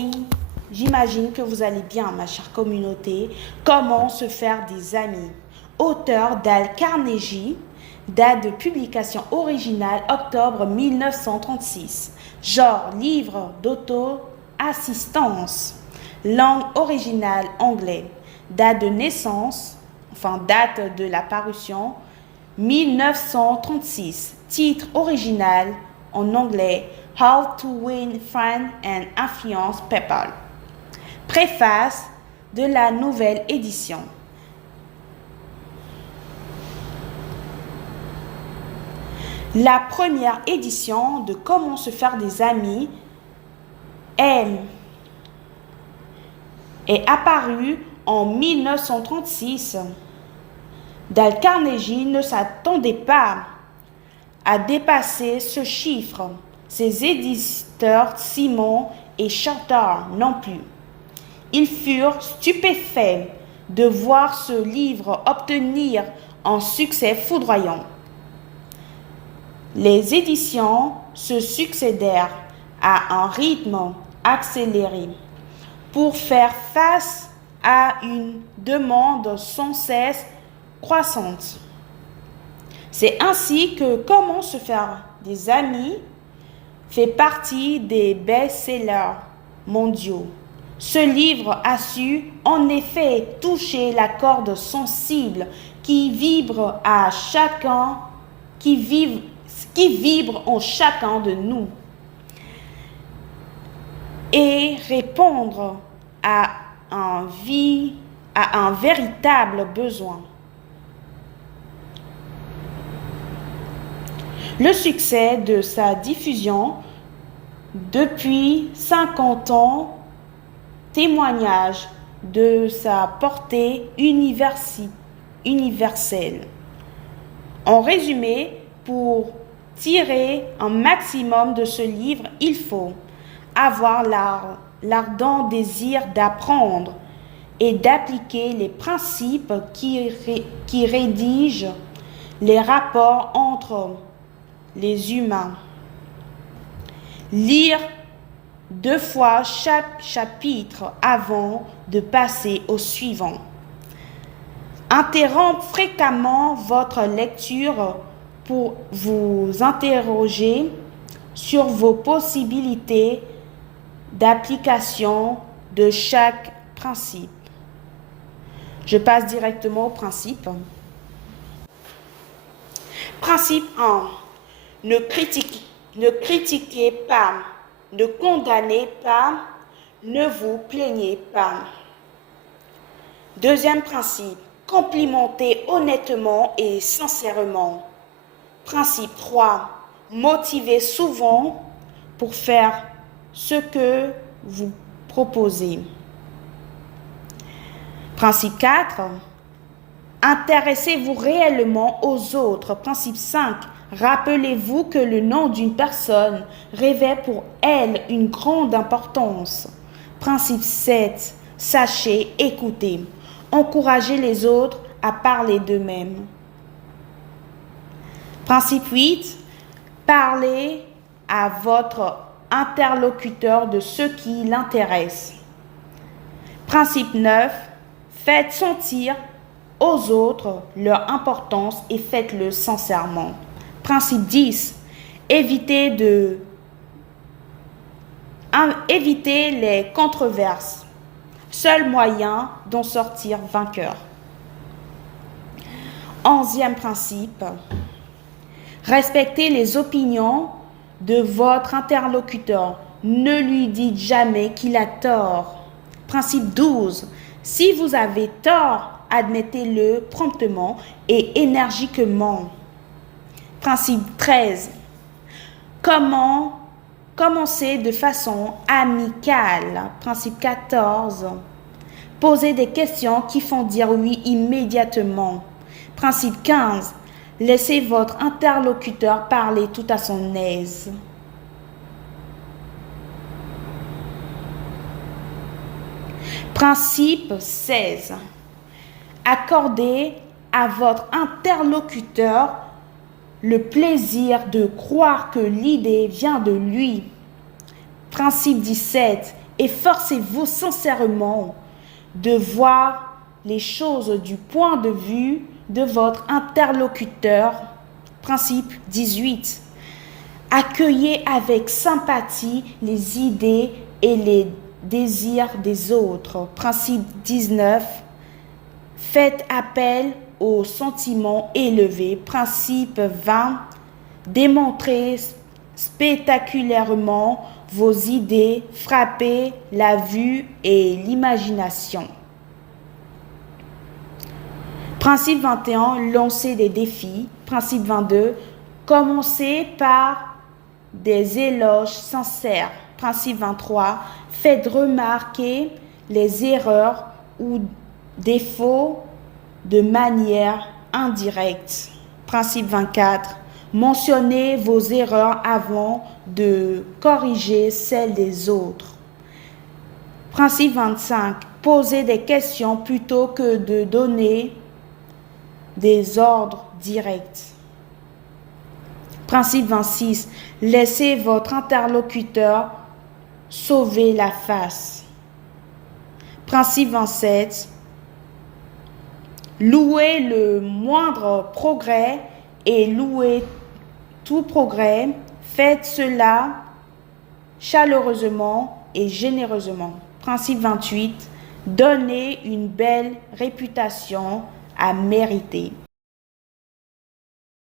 Hey, j'imagine que vous allez bien, ma chère communauté. Comment se faire des amis? Auteur Dale Carnegie, date de publication originale octobre 1936. Genre livre d'auto-assistance. Langue originale anglais. Date de naissance, date de la parution 1936. Titre original en anglais How to Win Friends and Influence People. Préface de la nouvelle édition. La première édition de Comment se faire des amis est apparue en 1936. Dale Carnegie ne s'attendait pas à dépasser ce chiffre. Ses éditeurs Simon et Charter non plus. Ils furent stupéfaits de voir ce livre obtenir un succès foudroyant. Les éditions se succédèrent à un rythme accéléré pour faire face à une demande sans cesse croissante. C'est ainsi que Comment se faire des amis fait partie des best-sellers mondiaux. Ce livre a su en effet toucher la corde sensible qui vibre en chacun de nous et répondre à un véritable besoin. Le succès de sa diffusion depuis 50 ans témoignage de sa portée universelle. En résumé, pour tirer un maximum de ce livre, il faut avoir l'ardent désir d'apprendre et d'appliquer les principes qui rédigent les rapports entre les humains. Lire 2 fois chaque chapitre avant de passer au suivant. Interrompre fréquemment votre lecture pour vous interroger sur vos possibilités d'application de chaque principe. Je passe directement au principe. Principe 1. Ne critiquez pas, ne condamnez pas, ne vous plaignez pas. Deuxième principe, complimentez honnêtement et sincèrement. Principe 3, motivez souvent pour faire ce que vous proposez. Principe 4, intéressez-vous réellement aux autres. Principe 5, rappelez-vous que le nom d'une personne revêt pour elle une grande importance. Principe 7, sachez écouter. Encouragez les autres à parler d'eux-mêmes. Principe 8, parlez à votre interlocuteur de ce qui l'intéresse. Principe 9, faites sentir aux autres leur importance et faites-le sincèrement. Principe 10, évitez les controverses. Seul moyen d'en sortir vainqueur. 11e principe, respectez les opinions de votre interlocuteur. Ne lui dites jamais qu'il a tort. Principe 12, si vous avez tort, admettez-le promptement et énergiquement. Principe 13. Commencer de façon amicale. Principe 14. Posez des questions qui font dire oui immédiatement. Principe 15. Laissez votre interlocuteur parler tout à son aise. Principe 16. Accordez à votre interlocuteur le plaisir de croire que l'idée vient de lui. Principe 17. Efforcez-vous sincèrement de voir les choses du point de vue de votre interlocuteur. Principe 18. Accueillez avec sympathie les idées et les désirs des autres. Principe 19. Faites appel aux sentiments élevés. Principe 20. Démontrez spectaculairement vos idées, frappez la vue et l'imagination. Principe 21, lancez des défis. Principe 22, commencez par des éloges sincères. Principe 23, faites remarquer les erreurs ou défauts de manière indirecte. Principe 24, mentionnez vos erreurs avant de corriger celles des autres. Principe 25, posez des questions plutôt que de donner des ordres directs. Principe 26, laissez votre interlocuteur sauver la face. Principe 27, louez le moindre progrès et louez tout progrès. Faites cela chaleureusement et généreusement. Principe 28, donnez une belle réputation à mériter.